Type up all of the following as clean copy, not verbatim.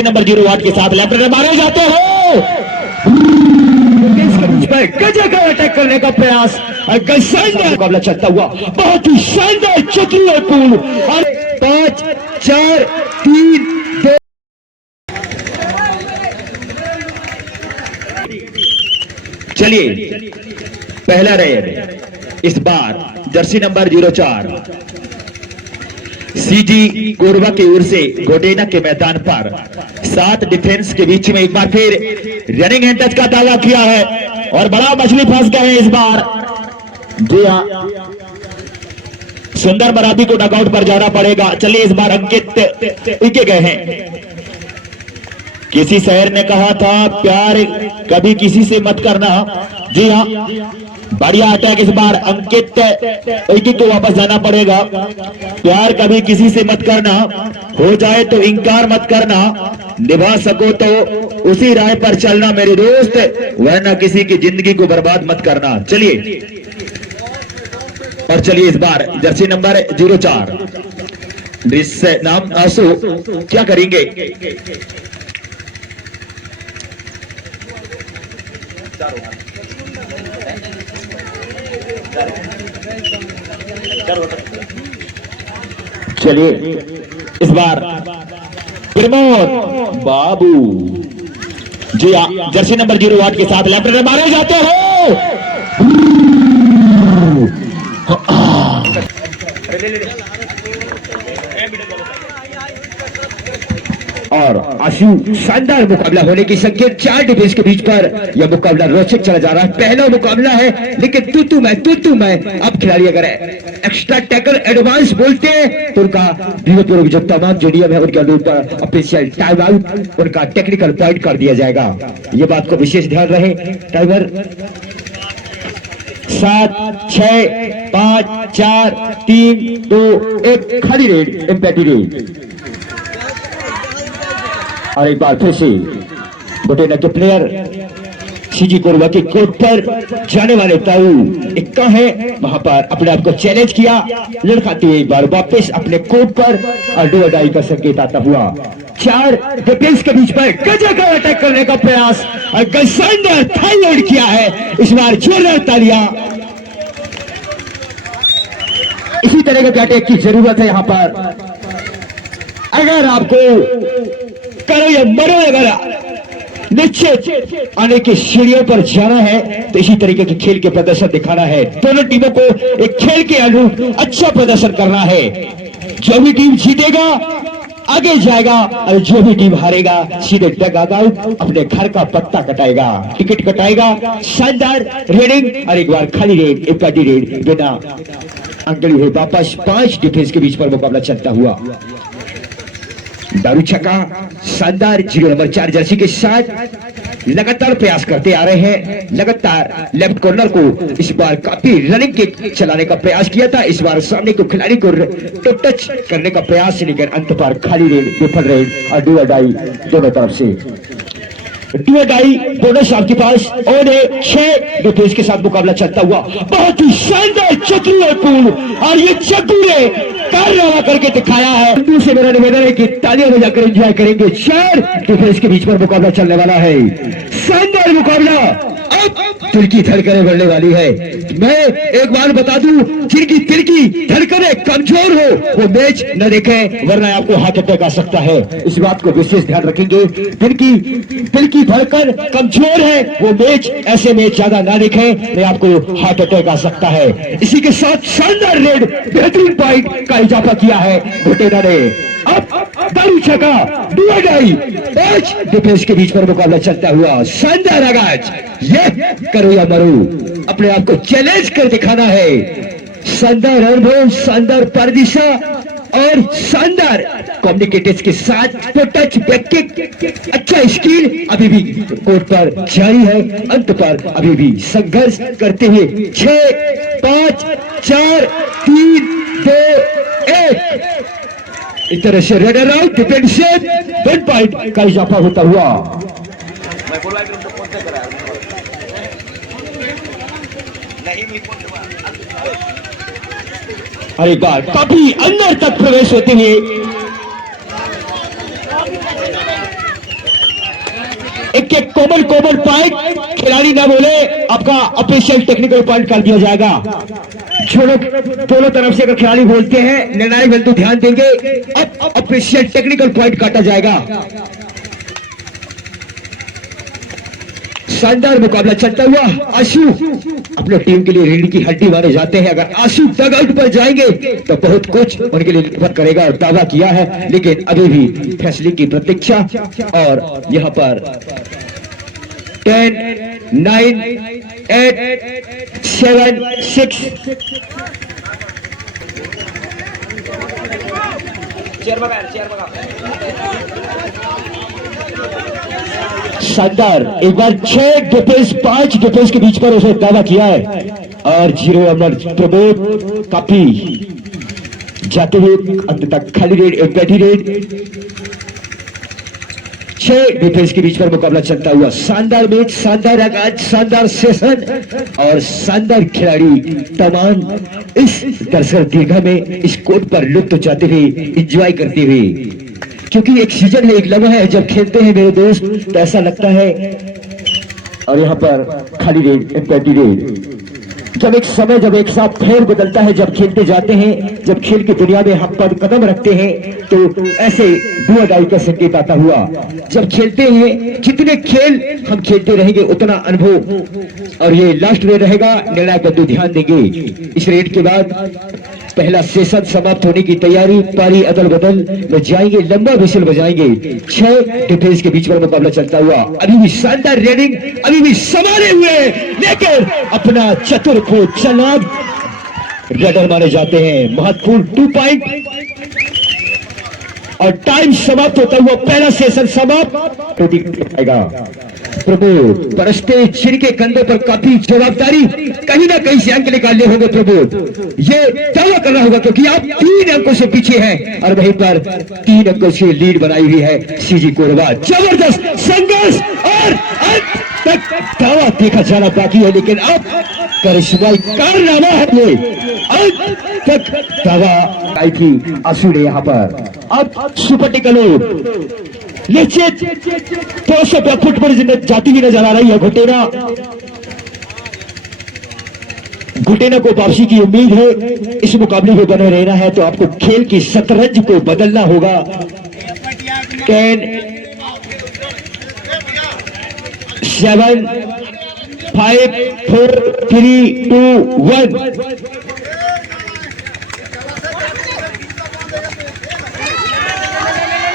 Jersey number 08 के साथ left मारे जाते हो। गजब का अटैक करने का प्रयास और मुकाबला चलता हुआ बहुत ही शानदार चतुरपूर्ण और 5 4 3 2। चलिए पहला रेड इस बार जर्सी नंबर 04 सीजी कोरबा की ओर से गोडेना के मैदान पर 7 डिफेंस के बीच में एक बार फिर रनिंग हैंड टच का दावा किया है और बड़ा मछली फंस गए इस बार। जी हाँ, सुंदर बराती को डगआउट पर जाना पड़ेगा। चलिए इस बार अंकित टिके गए हैं। किसी शहर ने कहा था प्यार कभी किसी से मत करना। जी हाँ, बढ़िया अटैक इस बार अंकित को वापस जाना पड़ेगा। प्यार कभी किसी से मत करना, हो जाए तो इनकार मत करना, निभा सको तो उसी राह पर चलना मेरे दोस्त, वरना किसी की जिंदगी को बर्बाद मत करना। चलिए और चलिए इस बार जर्सी नंबर 04 नाम आंसू क्या करेंगे। चलिए इस बार प्रमोद बाबू जी जर्सी नंबर 08 के साथ लेफ्ट मारे जाते हो। और आशु शानदार मुकाबला होने की संकेत 4 डिफेंस के बीच पर यह मुकाबला रोचक चला जा रहा है। पहला मुकाबला है लेकिन तू मैं अब खिलाड़ी अगर एक्स्ट्रा टैकल एडवांस बोलते हैं तो उनका पूर्व जो तमाम जो नियम है उनके अनुसार ऑफिशियल टाइम आउट उनका टेक्निकल पॉइंट कर दिया जाएगा। ये बात को विशेष ध्यान रहे। टाइमर 7 6 5 4 3 2 1 खाली रेड एम्पैटी रेड। और एक बार फिर से गोटेना के प्लेयर सीजी कोरबा के कोर्ट पर जाने वाले ताऊ इक्का है, वहां पर अपने आप को चैलेंज किया, लड़खाते हुए एक बार वापस अपने कोर्ट पर और डू अडाई का संकेत आता हुआ 4 डिफेंस के बीच पर गजब का अटैक करने का प्रयास और शानदार थाई लोड किया है। इस बार जोरदार तालियां। इसी तरह के अटैक की जरूरत है यहाँ पर। अगर आपको करो या मरो, अगर निश्चित आने की सीढ़ियों पर जाना है तो इसी तरीके के खेल के प्रदर्शन दिखाना है। दोनों टीमों को एक खेल के अनुरूप अच्छा प्रदर्शन करना है। जो भी टीम जीतेगा आगे जाएगा और जो भी टीम हारेगा सीधे डगआउट अपने घर का पत्ता कटाएगा, टिकट कटाएगा। शानदार रेडिंग और एक बार खाली रेड एम्पैटी रेड बिना अंगली हुए वापस 5 डिफेंस के बीच पर मुकाबला चलता हुआ। दारू छक्का शानदार 0 नंबर 4 जर्सी के साथ लगातार प्रयास करते आ रहे हैं। लगातार लेफ्ट कॉर्नर को इस बार काफी रनिंग के चलाने का प्रयास किया था। इस बार सामने को खिलाड़ी को टच करने का प्रयास, लेकिन अंत पर खाली रेड विफल रेड और डू अडाई दोनों तरफ से डू अडाई बोनस आपके पास। और 6 डिफेंस के साथ मुकाबला चलता हुआ बहुत ही शानदार चतुरपूर्ण और ये चतुरे कारनामा करके दिखाया है। दूसरे मेरा निवेदन है कि तालियां बजाकर एंजॉय करेंगे। 4 डिफेंस के बीच पर मुकाबला चलने वाला है। शानदार मुकाबला। अब दिल की धड़कनें बढ़ने वाली है। मैं एक बार बता दूं, जिनकी दिल की धड़कनें कमजोर हो वो मैच न देखें, वरना आपको हार्ट अटैक आ सकता है। इस बात को विशेष ध्यान रखेंगे। दिल की धड़कन कमजोर है वो मैच, ऐसे मैच ज्यादा ना देखें, नहीं आपको हार्ट अटैक आ सकता है। इसी के साथ शानदार रेड बेहतरीन पॉइंट का इजाफा किया है गोटेना ने। अब दारू छक्का डू अडाई 5 डिफेंस के बीच पर मुकाबला चलता हुआ। शानदार आगाज, ये करो या मरो, अपने आप को चैलेंज कर दिखाना है। शानदार अनुभव, शानदार परदिशा और शानदार कम्युनिकेटर्स के साथ टच बैक किक, अच्छा स्किल अभी भी कोर्ट पर जारी है। अंत पर अभी भी संघर्ष करते हुए 6 5 4 3 2 1 इस तरह से रेड आउट डिफेंसिव 1 पॉइंट का इजाफा होता हुआ। और एक बार काफी अंदर तक प्रवेश होते हुए एक एक कोमल कोमल पॉइंट, खिलाड़ी ना बोले आपका ऑफिशियल टेक्निकल पॉइंट कर दिया जाएगा। दोनों तरफ से अगर खिलाड़ी बोलते हैं निर्णायक बिंदु ध्यान देंगे, अब ऑफिशियल टेक्निकल पॉइंट काटा जाएगा। शानदार मुकाबला चलता हुआ। आशु अपने टीम के लिए रीढ़ की हड्डी माने जाते हैं। अगर आशु डग आउट पर जाएंगे तो बहुत कुछ उनके लिए निर्भर करेगा और दावा किया है, लेकिन अभी भी फैसले की प्रतीक्षा। और यहां पर 10, 9, 8, 7, 6 शानदार एक बार 6 डिफेंस 5 डिफेंस के बीच पर उसे दावा किया है। और 0 रनर प्रबोध काफी जाते हुए अंत तक खाली रेड बैठी रेड 6 डिफेंस के बीच पर मुकाबला चलता हुआ। शानदार मैच, शानदार आगाज, शानदार सेशन और शानदार खिलाड़ी तमाम इस दर्शक दीर्घा में इस कोर्ट पर लुत्फ उठाते हुए एंजॉय करते हुए, क्योंकि एक सीजन है, एक लम्हा है जब खेलते हैं मेरे दोस्त तो ऐसा लगता है। और यहाँ पर खाली रेड एम्पैटी रेड, जब एक समय जब एक साथ फेर बदलता है, जब खेलते जाते हैं, जब खेल की दुनिया में हम पर कदम रखते हैं तो ऐसे दुआ डाई का संकेत आता हुआ। जब खेलते हैं, जितने खेल हम खेलते रहेंगे उतना अनुभव। और ये लास्ट रेड रहेगा, निर्णायक बिंदु ध्यान देंगे। इस रेड के बाद पहला सेशन समाप्त होने की तैयारी, पारी अदल बदल में जाएंगे, लंबा विसल बजाएंगे। 6 डिफेंस के बीच पर मुकाबला चलता हुआ। अभी भी शानदार रेडिंग, अभी भी संभाले हुए, लेकिन अपना चतुर को चालाक रेडर माने जाते हैं। महत्वपूर्ण 2 पॉइंट और टाइम समाप्त होता हुआ पहला सेशन समाप्त आएगा। प्रभु परस्ते चिर के कंधों पर काफी जवाबदारी कहीं ना कहीं से अंक निकालने होंगे। प्रभु ये दावा करना होगा क्योंकि आप 3 अंकों से पीछे हैं और वहीं पर 3 अंकों से लीड बनाई हुई है सीजी कोरबा। जबरदस्त संघर्ष और अंत तक दावा देखा जाना बाकी है, लेकिन अब करिश्माई कारनामा है ये, अंत तक दावा आई थी आंसू ने यहाँ पर। अब सुपर टिकलो नीचे 200 फुट पर जाती हुई नजर आ रही है। घुटेना को वापसी की उम्मीद है। इस मुकाबले में बने रहना है तो आपको खेल की शतरंज को बदलना होगा। 10, 7, 5, 4, 3, 2, 1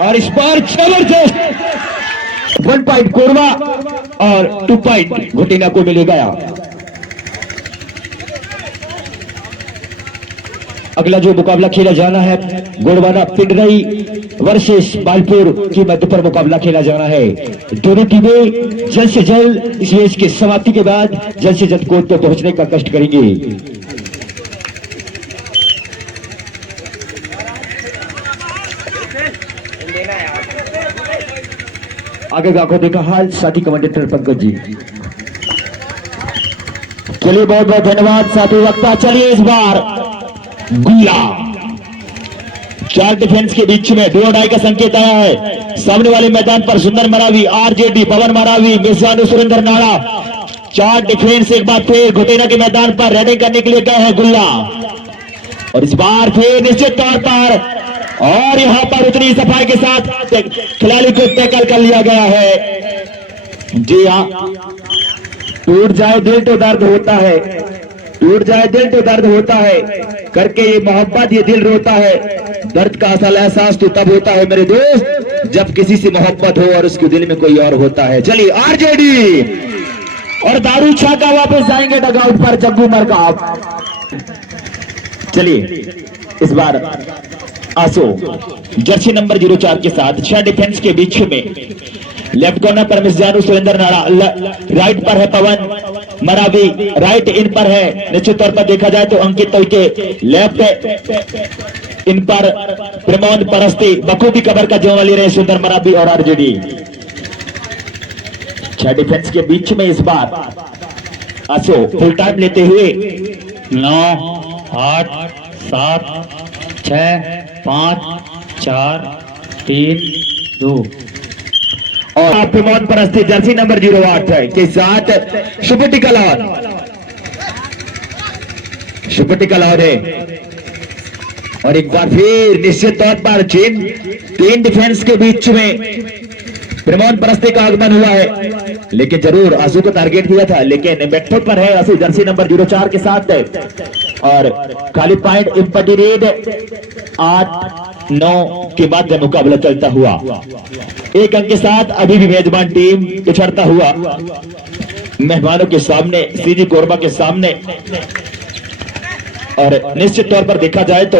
और इस बार जबरदस्त 1 पॉइंट कोरबा और 2 पॉइंट घुटेना को मिलेगा। अगला जो मुकाबला खेला जाना है, गोड़वाना पिंडरई वर्सेस बालपुर की मध्य पर मुकाबला खेला जाना है। दोनों टीमें जल्द से जल्द इस मैच की समाप्ति के बाद जल्द से जल्द कोर्ट पर पहुंचने का कष्ट करेंगे। आगे आंखों देखा हाल साथी कमेंटेटर पंकज जी। चलिए बहुत बहुत धन्यवाद साथी वक्ता। चलिए इस बार गुल्ला 4 डिफेंस के बीच में 2 का संकेत आया है। सामने वाले मैदान पर सुंदर मरावी, आरजेडी पवन मरावी, मिर्जानु सुरेंद्र नाड़ा 4 डिफेंस एक बार फिर घुटेना के मैदान पर रेडिंग करने के लिए गए हैं गुल्ला। और इस बार फिर निश्चित तौर पर और यहां पर उतनी सफाई के साथ खिलाड़ी को टैकल कर लिया गया है। जी हाँ, टूट जाए दिल तो दर्द होता है, टूट जाए दिल तो दर्द होता है, करके ये मोहब्बत ये दिल रोता है। दर्द का असल एहसास तो तब होता है मेरे दोस्त जब किसी से मोहब्बत हो और उसके दिल में कोई और होता है। चलिए आरजेडी और दारू छाका वापस जाएंगे डगआउट पर जग्गू मरका। चलिए इस बार आसो जर्सी नंबर 04 के साथ 6 डिफेंस के बीच में लेफ्ट कॉर्नर पर मिर्जानु सुरेंद्र नाड़ा, राइट पर है पवन मरावी, राइट इन पर है निश्चित तौर पर देखा जाए तो अंकित तोइके, लेफ्ट इन पर प्रमोद परस्ती बखूबी कबर का जो ले रहे सुंदर मरावी और आरजेडी। 6 डिफेंस के बीच में इस बार आसो फुल टाइम लेते हुए 9, 8, 7, 6, 5, 4, 3, 2 और प्रेमोन परस्ती जर्सी नंबर 08 के साथ शुभटिकल है। और एक बार फिर निश्चित तौर पर तीन डिफेंस के बीच में प्रेमोन परस्ती का आगमन हुआ है, लेकिन जरूर आंसू को टारगेट दिया था, लेकिन बैकफुट पर है आंसू जर्सी नंबर 04 के साथ है। और खाली पॉइंट इंपटी रेड 8-9 के बाद मुकाबला चलता हुआ 1 अंक के साथ अभी भी मेजबान टीम पिछड़ता हुआ मेहमानों के सामने, सीजी कोरबा के सामने। और निश्चित तौर पर देखा जाए तो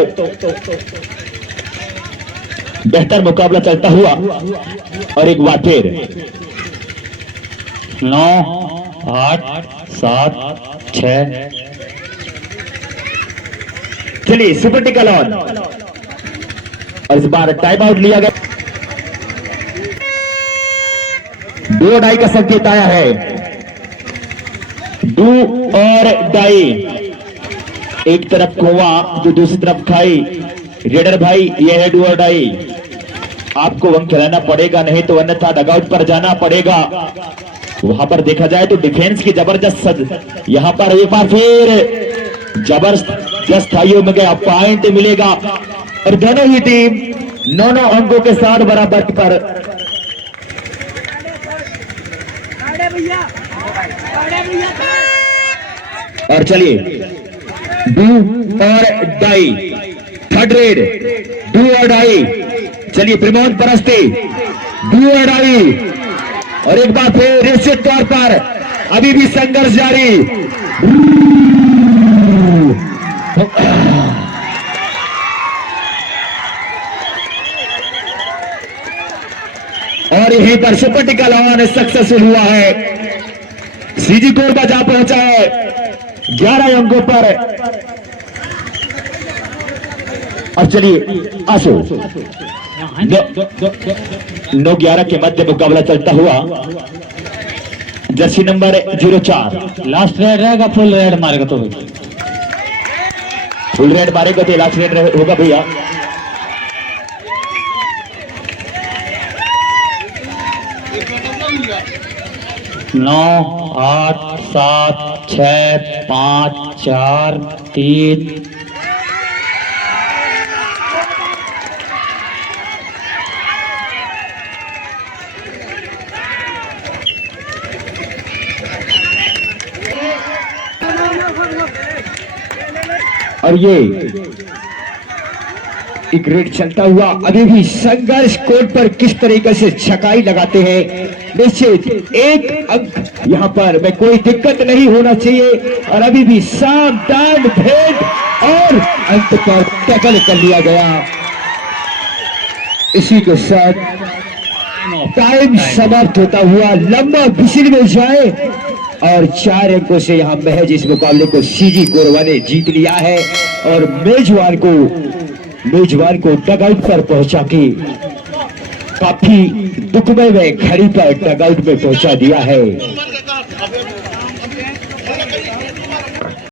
बेहतर मुकाबला चलता हुआ। और एक बार फिर 9, 8, 7, 6 चलिए सुपर टिकल ऑन। और इस बार टाइम आउट लिया गया। डू और डाई का संकेत आया है। डू और डाई, एक तरफ कुआं तो दूसरी तरफ खाई। रेडर भाई यह है डू और डाई, आपको वहां खिलाना पड़ेगा, नहीं तो अन्यथा डगआउट पर जाना पड़ेगा। वहां पर देखा जाए तो डिफेंस की जबरदस्त, यहां पर एक बार फिर जबरदस्त थाइयों में गया, पॉइंट मिलेगा। और दोनों ही टीम 9 अंकों के साथ बराबर पर। और चलिए डू और डाई, थर्ड रेड डू और डाई। चलिए प्रेमोन परस्ती डू और डाई। और एक बार फिर निश्चित तौर पर अभी भी संघर्ष जारी। और यहीं पर सुपर टिकल ऑन सक्सेसफुल हुआ है। सीजी कोरबा जा पहुंचा है 11 अंकों पर। और चलिए आसो 9-11 के मध्य मुकाबला चलता हुआ जर्सी नंबर 04। लास्ट रेड रहेगा, फुल रेड मारेगा तो फुल रेड मारेगा तो लास्ट रेड होगा भैया। नौ 8 7 6 5 4 3 और ये एक रेड चलता हुआ अभी भी संघर्ष कोर्ट पर किस तरीके से छकाई लगाते हैं। निश्चित 1 अंक यहां पर में कोई दिक्कत नहीं होना चाहिए। और अभी भी सावधान भेद और अंत पर टैकल कर लिया गया। इसी के साथ टाइम समाप्त होता हुआ लंबा विसिल में जाए। और 4 अंकों से यहां महज इस मुकाबले को सीजी कोरबा ने जीत लिया है। और मेजबान को डगआउट पर पहुंचा के काफी दुखमय में घड़ी पर डगआउट में पहुंचा दिया है।